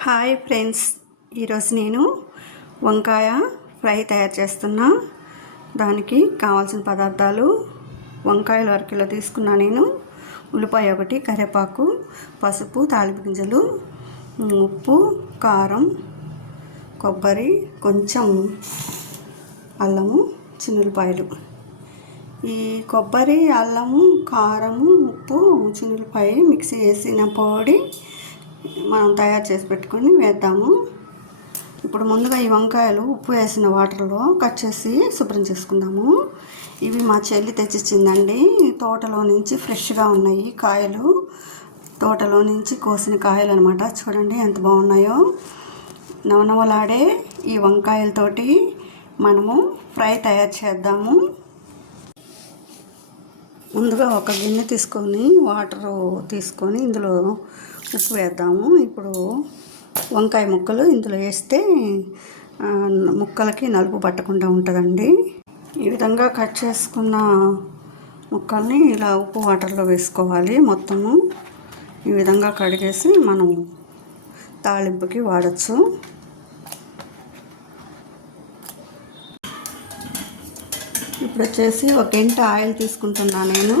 Hi friends ఈరోజు నేను వంకాయ ఫ్రై తయారు చేస్తున్నా. దానికి కావాల్సిన పదార్థాలు వంకాయలు అరకిలో తీసుకున్నా నేను. ఉల్లిపాయ ఒకటి కరివేపాకు పసుపు తాలింపు గింజలు ఉప్పు కారం కొబ్బరి కొంచెం అల్లము చిన్నులపాయలు. ఈ కొబ్బరి అల్లము కారము ఉప్పు చిన్నులపాయ మిక్సీ చేసిన పొడి మనం తయారు చేసి పెట్టుకొని వేద్దాము. ఇప్పుడు ముందుగా ఈ వంకాయలు ఉప్పు వేసిన వాటర్లో కట్ చేసి శుభ్రం చేసుకుందాము. ఇవి మా చెల్లి తెచ్చిచ్చిందండి. తోటలో నుంచి ఫ్రెష్గా ఉన్నాయి కాయలు. తోటలో నుంచి కోసిన కాయలు అనమాట చూడండి ఎంత బాగున్నాయో. నవనవలాడే ఈ వంకాయలతోటి మనము ఫ్రై తయారు చేద్దాము. ముందుగా ఒక గిన్నె తీసుకొని వాటర్ తీసుకొని ఇందులో ఉప్పు వేద్దాము. ఇప్పుడు వంకాయ ముక్కలు ఇందులో వేస్తే ముక్కలకి నలుపు పట్టకుండా ఉంటుందండి. ఈ విధంగా కట్ చేసుకున్న ముక్కల్ని ఇలా ఉప్పు వాటర్లో వేసుకోవాలి మొత్తము. ఈ విధంగా కడిగేసి మనం తాళింపుకి వాడచ్చు. ఇప్పుడు వచ్చేసి ఒక గంట ఆయిల్ తీసుకుంటున్నా నేను.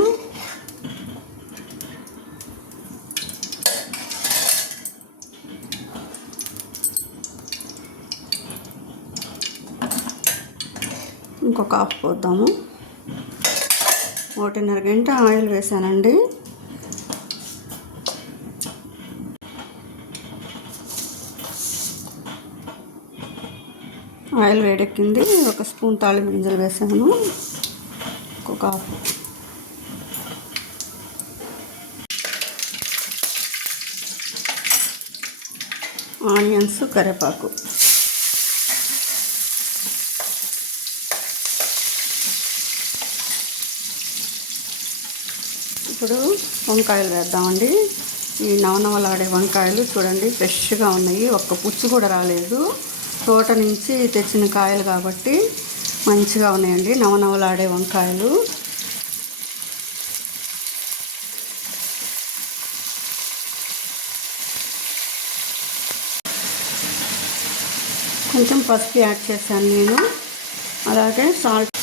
ఇంకొక హాఫ్ పోద్దాము. ఒకటిన్నర గంట ఆయిల్ వేసానండి. ఆయిల్ వేడెక్కింది. ఒక స్పూన్ తాళింపు గింజలు వేసాను. ఒక హాఫ్ ఆనియన్స్ కరివేపాకు. ఇప్పుడు వంకాయలు వేద్దామండి. ఈ నవనవలాడే వంకాయలు చూడండి ఫ్రెష్గా ఉన్నాయి. ఒక్క పుచ్చు కూడా రాలేదు. తోట నుంచి తెచ్చిన కాయలు కాబట్టి మంచిగా ఉన్నాయండి. నవనవలాడే వంకాయలు. కొంచెం పసుపు యాడ్ చేశాను నేను. అలాగే సాల్ట్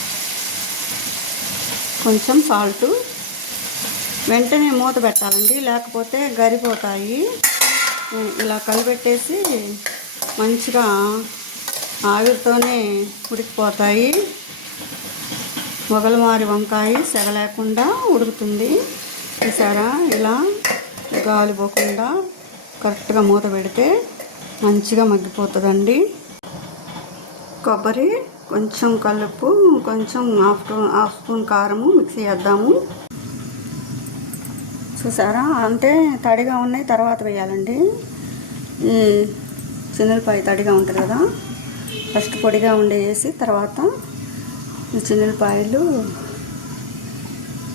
కొంచెం సాల్ట్. వెంటనే మూత పెట్టాలండి. లేకపోతే గరిపోతాయి. ఇలా కలిపెట్టేసి మంచిగా ఆవిరితోనే ఉడికిపోతాయి. మొగలమారి వంకాయ సెగ లేకుండా ఉడుకుతుంది. చూసారా? ఇలా గాలి పోకుండా కరెక్ట్గా మూత పెడితే మంచిగా మగ్గిపోతుందండి. కొబ్బరి కొంచెం కలుపు కొంచెం హాఫ్ హాఫ్ స్పూన్ కారము మిక్సీ వేద్దాము చూసారా? అంటే తడిగా ఉన్నాయి తర్వాత వేయాలండి. ఈ చిన్నపాయ తడిగా ఉంటుంది కదా ఫస్ట్ పొడిగా ఉండే వేసి తర్వాత ఈ చిన్నపాయలు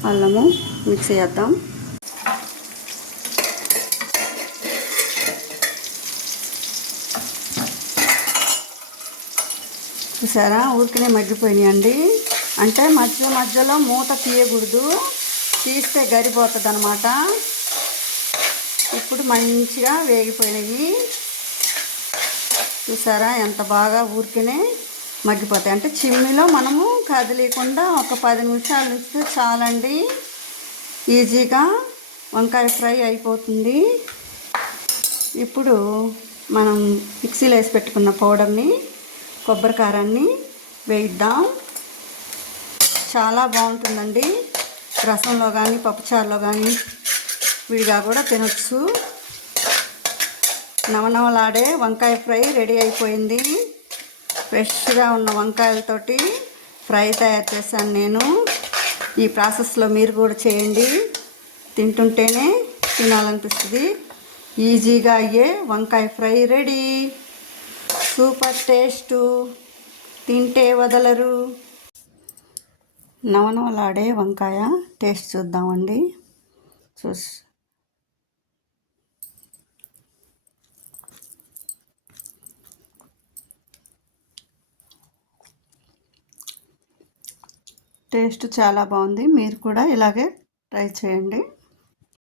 అల్లము మిక్స్ చేద్దాం. చూసారా? ఊరికనే మగ్గిపోయినాయండి అంటే మధ్య మధ్యలో మూత తీయకూడదు. తీస్తే గరిపోతుంది అనమాట ఇప్పుడు మంచిగా వేగిపోయినాయి. చూసారా? ఎంత బాగా ఊరికనే మగ్గిపోతాయి. అంటే చిమ్మిలో మనము కదిలీకుండా ఒక పది నిమిషాలు ఇస్తే చాలండి. ఈజీగా వంకాయ ఫ్రై అయిపోతుంది. ఇప్పుడు మనం మిక్సీలో వేసి పెట్టుకున్న పౌడర్ని కొబ్బరి కారాన్ని వేయిద్దాం. చాలా బాగుంటుందండి. రసంలో కానీ పప్పుచారులో కానీ విడిగా కూడా తినచ్చు. నవనవలాడే వంకాయ ఫ్రై రెడీ అయిపోయింది. ఫ్రెష్గా ఉన్న వంకాయలతోటి ఫ్రై తయారు చేశాను నేను. ఈ ప్రాసెస్లో మీరు కూడా చేయండి. తింటుంటేనే తినాలనిపిస్తుంది. ఈజీగా అయ్యే వంకాయ ఫ్రై రెడీ. Super taste. తింటే వదలరు. నవనవలాడే వంకాయ టేస్ట్ చూద్దామండి. చూసి టేస్ట్ చాలా బాగుంది. మీరు కూడా ఇలాగే ట్రై చేయండి.